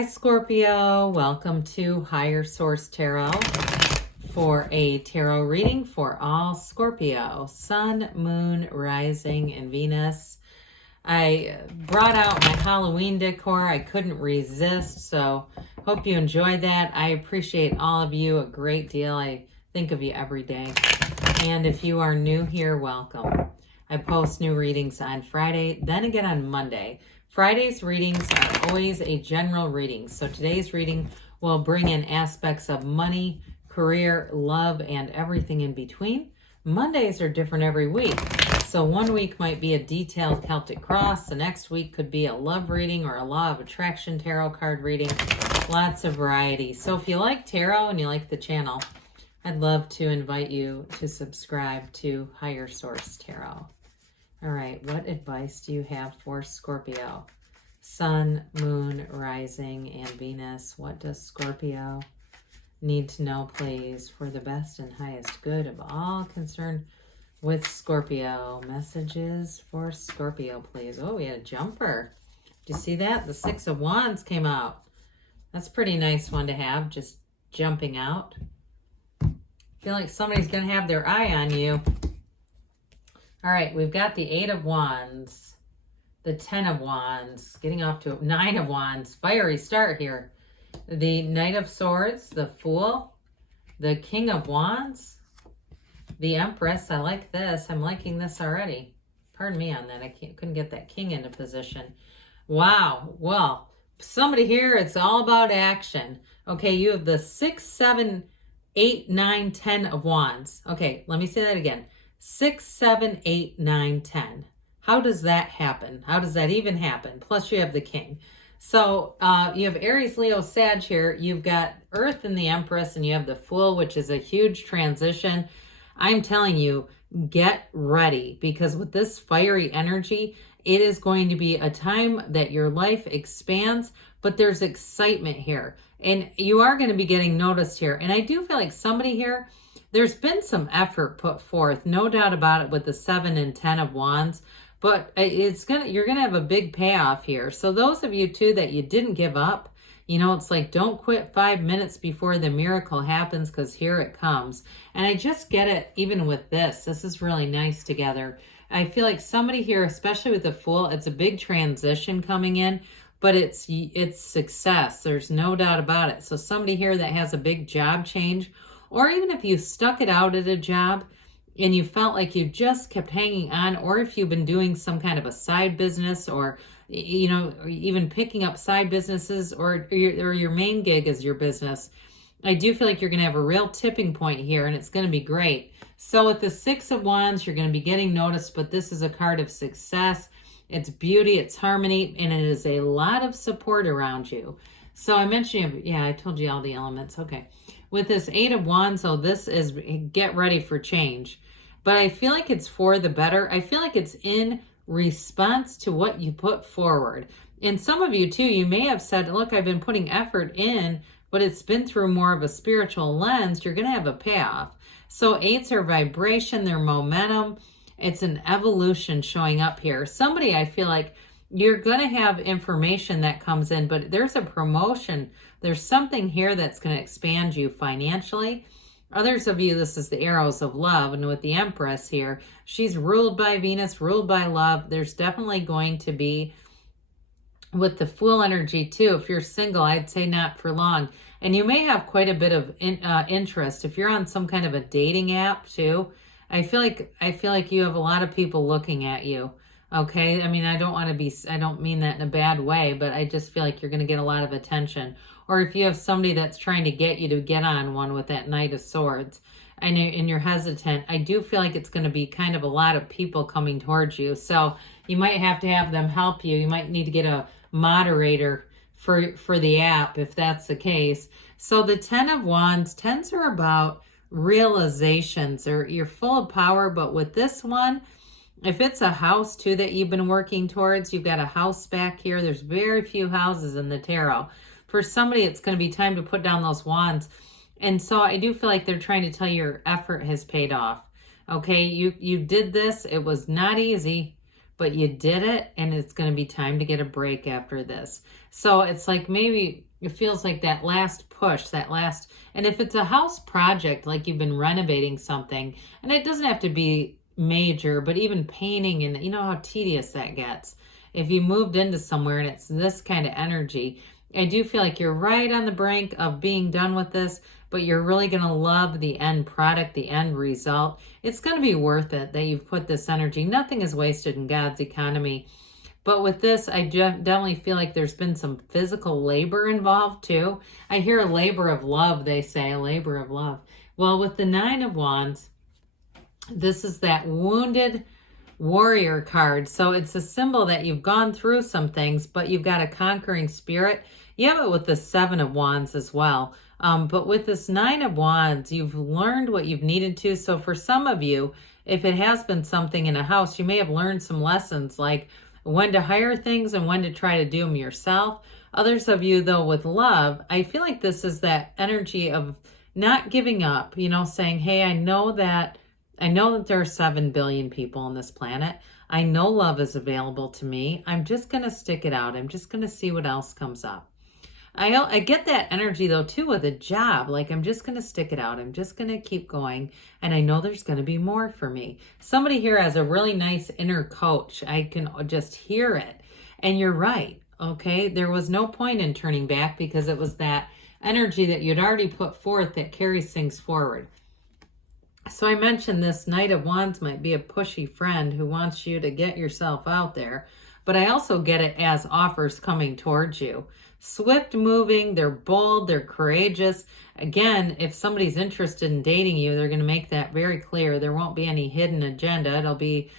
Hi Scorpio, welcome to Higher Source Tarot for a tarot reading for all Scorpio, Sun, Moon, Rising, and Venus. I brought out my Halloween decor. I couldn't resist, so hope you enjoyed that. I appreciate all of you a great deal. I think of you every day. And if you are new here, welcome. I post new readings on Friday, then again on Monday. Friday's readings are always a general reading. So today's reading will bring in aspects of money, career, love, and everything in between. Mondays are different every week. So one week might be a detailed Celtic cross. The next week could be a love reading or a law of attraction tarot card reading. Lots of variety. So if you like tarot and you like the channel, I'd love to invite you to subscribe to Higher Source Tarot. All right, what advice do you have for Scorpio? Sun, Moon, Rising, and Venus. What does Scorpio need to know, please, for the best and highest good of all concerned with Scorpio? Messages for Scorpio, please. Oh, we had a jumper. Do you see that? The Six of Wands came out. That's a pretty nice one to have, just jumping out. I feel like somebody's going to have their eye on you. All right, we've got the Eight of Wands, the Ten of Wands, getting off to Nine of Wands. Fiery start here. The Knight of Swords, the Fool, the King of Wands, the Empress. I like this. I'm liking this already. Pardon me on that. I couldn't get that King into position. Wow. Well, somebody here, it's all about action. Okay, you have the 6, 7, 8, 9, 10 of Wands. Okay, let me say that again. 6, 7, 8, 9, 10. How does that happen? How does that even happen? Plus you have the King. So you have Aries, Leo, Sag here. You've got Earth and the Empress, and you have the Fool, which is a huge transition. I'm telling you, get ready, because with this fiery energy, it is going to be a time that your life expands, but there's excitement here. And you are going to be getting noticed here. And I do feel like somebody here, there's been some effort put forth, no doubt about it, with the 7 and 10 of Wands, but you're gonna have a big payoff here. So those of you too that you didn't give up, you know, it's like, don't quit 5 minutes before the miracle happens, because here it comes. And I just get it even with this. This is really nice together. I feel like somebody here, especially with the Fool, it's a big transition coming in, but it's success. There's no doubt about it. So somebody here that has a big job change, or even if you stuck it out at a job and you felt like you just kept hanging on, or if you've been doing some kind of a side business, or, you know, or even picking up side businesses, or your main gig is your business, I do feel like you're going to have a real tipping point here, and it's going to be great. So with the 6 of Wands, you're going to be getting noticed, but this is a card of success. It's beauty, it's harmony, and it is a lot of support around you. So I mentioned, yeah, I told you all the elements. Okay. With this 8 of Wands, so this is get ready for change. But I feel like it's for the better. I feel like it's in response to what you put forward. And some of you too, you may have said, look, I've been putting effort in, but it's been through more of a spiritual lens. You're going to have a payoff. So 8s are vibration, they're momentum. It's an evolution showing up here. Somebody, I feel like, you're going to have information that comes in, but there's a promotion. There's something here that's going to expand you financially. Others of you, this is the arrows of love. And with the Empress here, she's ruled by Venus, ruled by love. There's definitely going to be, with the Fool energy too, if you're single, I'd say not for long. And you may have quite a bit of interest. If you're on some kind of a dating app too, I feel like you have a lot of people looking at you. Okay, I mean, I don't mean that in a bad way, but I just feel like you're going to get a lot of attention. Or if you have somebody that's trying to get you to get on one with that Knight of Swords, and you're hesitant, I do feel like it's going to be kind of a lot of people coming towards you. So you might have to have them help you. You might need to get a moderator for the app if that's the case. So the 10 of Wands, 10s are about realizations, or you're full of power, but with this one, if it's a house too that you've been working towards, you've got a house back here. There's very few houses in the tarot. For somebody, it's going to be time to put down those wands. And so I do feel like they're trying to tell you your effort has paid off. Okay, you did this. It was not easy, but you did it, and it's going to be time to get a break after this. So it's like maybe It feels like that last push, and if it's a house project, like you've been renovating something, and it doesn't have to be major, but even painting, and you know how tedious that gets. If you moved into somewhere and it's this kind of energy, I do feel like you're right on the brink of being done with this, but you're really going to love the end product, the end result. It's going to be worth it that you've put this energy. Nothing is wasted in God's economy. But with this, I definitely feel like there's been some physical labor involved too. I hear a labor of love, they say, a labor of love. Well, with the Nine of Wands, this is that wounded warrior card. So it's a symbol that you've gone through some things, but you've got a conquering spirit. You have it with the Seven of Wands as well. But with this Nine of Wands, you've learned what you've needed to. So for some of you, if it has been something in a house, you may have learned some lessons like when to hire things and when to try to do them yourself. Others of you, though, with love, I feel like this is that energy of not giving up, saying, hey, I know that there are 7 billion people on this planet. I know love is available to me. I'm just going to stick it out. I'm just going to see what else comes up. I get that energy though too with a job. Like I'm just going to stick it out. I'm just going to keep going. And I know there's going to be more for me. Somebody here has a really nice inner coach. I can just hear it. And you're right. Okay. There was no point in turning back because it was that energy that you'd already put forth that carries things forward. So I mentioned this Knight of Wands might be a pushy friend who wants you to get yourself out there. But I also get it as offers coming towards you. Swift moving, they're bold, they're courageous. Again, if somebody's interested in dating you, they're going to make that very clear. There won't be any hidden agenda. It'll be,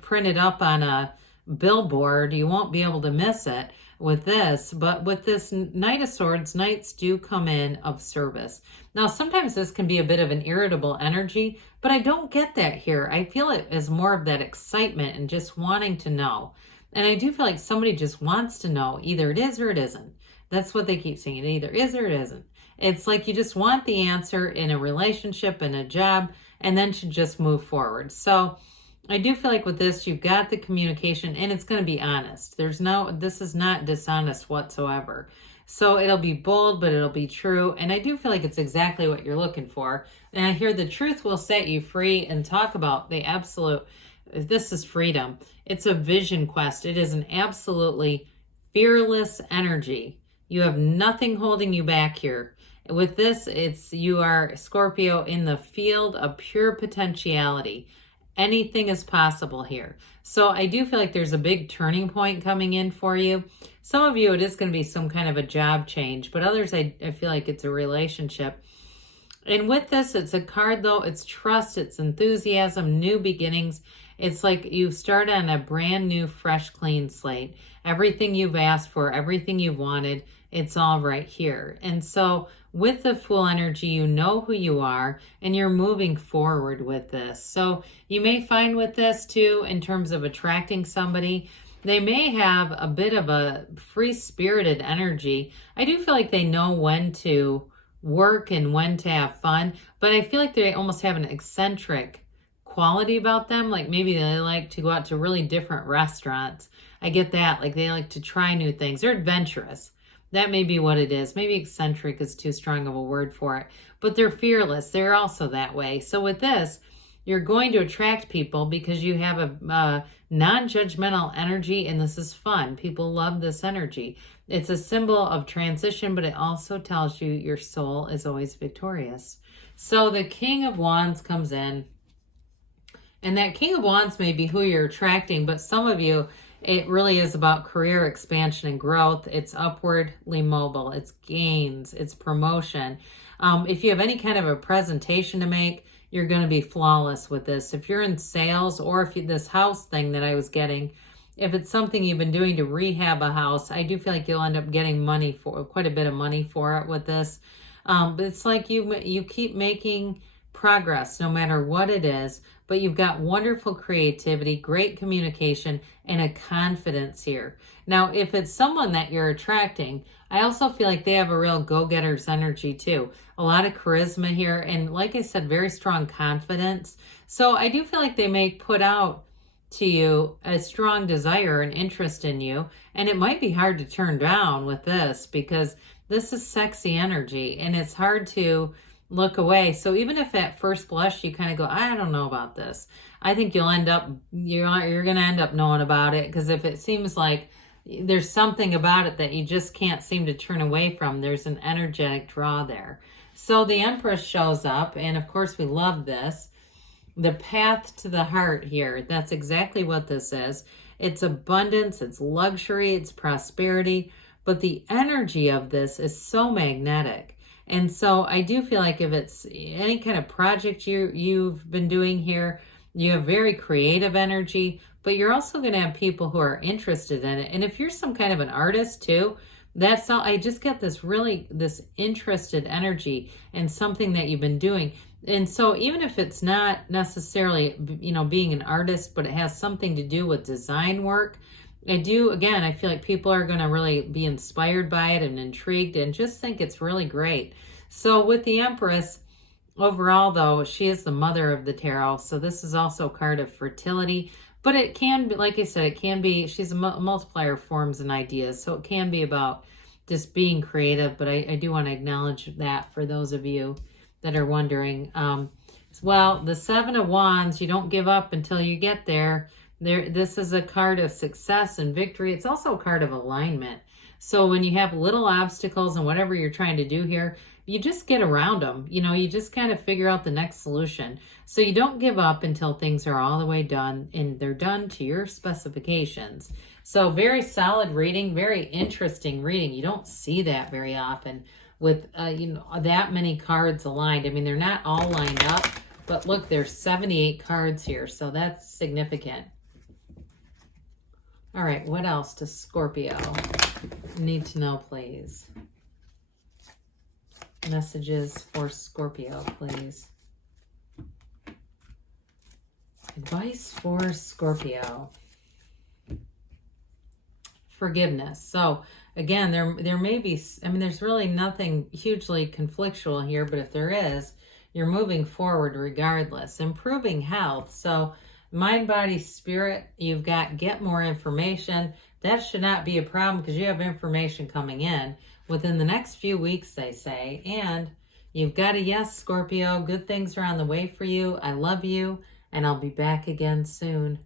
printed up on a billboard. You won't be able to miss it with this. But with this Knight of Swords, knights do come in of service. Now, sometimes this can be a bit of an irritable energy, but I don't get that here. I feel it as more of that excitement and just wanting to know. And I do feel like somebody just wants to know either it is or it isn't. That's what they keep saying. It either is or it isn't. It's like you just want the answer in a relationship and a job and then should just move forward. So I do feel like with this, you've got the communication and it's going to be honest. This is not dishonest whatsoever. So it'll be bold, but it'll be true. And I do feel like it's exactly what you're looking for. And I hear the truth will set you free and talk about the absolute. This is freedom. It's a vision quest. It is an absolutely fearless energy. You have nothing holding you back here. With this, you are Scorpio in the field of pure potentiality. Anything is possible here. So I do feel like there's a big turning point coming in for you. Some of you, it is going to be some kind of a job change, but others, I feel like it's a relationship. And with this, it's a card though. It's trust, it's enthusiasm, new beginnings. It's like you start on a brand new, fresh, clean slate. Everything you've asked for, everything you've wanted, it's all right here. And so with the Fool energy, you know who you are and you're moving forward with this. So you may find with this too, in terms of attracting somebody, they may have a bit of a free-spirited energy. I do feel like they know when to work and when to have fun, but I feel like they almost have an eccentric quality about them. Like maybe they like to go out to really different restaurants. I get that. Like they like to try new things. They're adventurous. That may be what it is. Maybe eccentric is too strong of a word for it, but they're fearless. They're also that way. So with this, you're going to attract people because you have a non-judgmental energy and this is fun. People love this energy. It's a symbol of transition, but it also tells you your soul is always victorious. So the King of Wands comes in. And that King of Wands may be who you're attracting, but some of you, it really is about career expansion and growth. It's upwardly mobile. It's gains. It's promotion. If you have any kind of a presentation to make, you're going to be flawless with this. If you're in sales or if this house thing that I was getting, if it's something you've been doing to rehab a house, I do feel like you'll end up getting money for quite a bit of money for it with this. But it's like you keep making progress no matter what it is, but you've got wonderful creativity, great communication, and a confidence here. Now, if it's someone that you're attracting, I also feel like they have a real go-getter's energy too. A lot of charisma here, and like I said, very strong confidence. So I do feel like they may put out to you a strong desire and interest in you. And it might be hard to turn down with this because this is sexy energy and it's hard to look away. So even if at first blush you kind of go, I don't know about this, I think you're going to end up knowing about it, because if it seems like there's something about it that you just can't seem to turn away from, there's an energetic draw there. So the Empress shows up, and of course we love this. The path to the heart here, that's exactly what this is. It's abundance, it's luxury, it's prosperity, but the energy of this is so magnetic. And so I do feel like if it's any kind of project you've been doing here, you have very creative energy, but you're also going to have people who are interested in it. And if you're some kind of an artist too, that's all. I just get this interested energy in something that you've been doing. And so even if it's not necessarily, being an artist, but it has something to do with design work, I feel like people are going to really be inspired by it and intrigued and just think it's really great. So with the Empress, overall though, she is the mother of the tarot. So this is also a card of fertility, but it can be, like I said, she's a multiplier of forms and ideas. So it can be about just being creative, but I do want to acknowledge that for those of you that are wondering. Well, the Seven of Wands, you don't give up until you get there. This is a card of success and victory. It's also a card of alignment. So when you have little obstacles and whatever you're trying to do here, you just get around them. You just kind of figure out the next solution. So you don't give up until things are all the way done and they're done to your specifications. So very solid reading, very interesting reading. You don't see that very often with, that many cards aligned. I mean, they're not all lined up, but look, there's 78 cards here. So that's significant. All right, what else does Scorpio need to know, please? Messages for Scorpio, please. Advice for Scorpio. Forgiveness. So again, there may be, there's really nothing hugely conflictual here, but if there is, you're moving forward regardless. Improving health. So mind, body, spirit, you've got get more information. That should not be a problem because you have information coming in within the next few weeks, they say. And you've got a yes, Scorpio. Good things are on the way for you. I love you, and I'll be back again soon.